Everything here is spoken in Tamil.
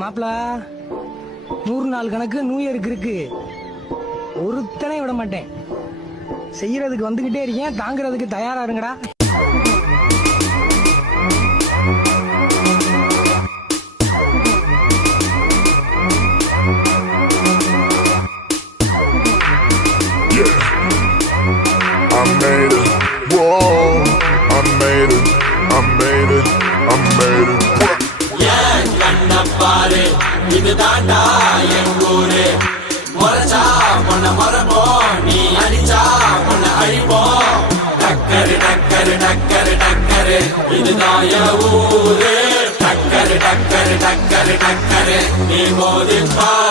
மாப்பிள 100 நாள் கணக்கு நியூ இயருக்கு இருக்கு. ஒருத்தனை விட மாட்டேன். செய்யறதுக்கு வந்துகிட்டே இருக்கேன், தாங்குறதுக்கு தயாரா இருங்கடா. I made it, whoa, I made it, I made it, I made it. ஏன் கண்ண பாரு, இது தாண்டா என் ஊரு. முறைச்சா பொண்ண மரபோம், நீ அடிச்சா பொண்ண அழிப்போம். டக்கரு டக்கரு டக்கரு டக்கரு, இதுதான் என் ஊரு. டக்கரு டக்கரு டக்கரு டக்கரு, நீ மோதி பாரு.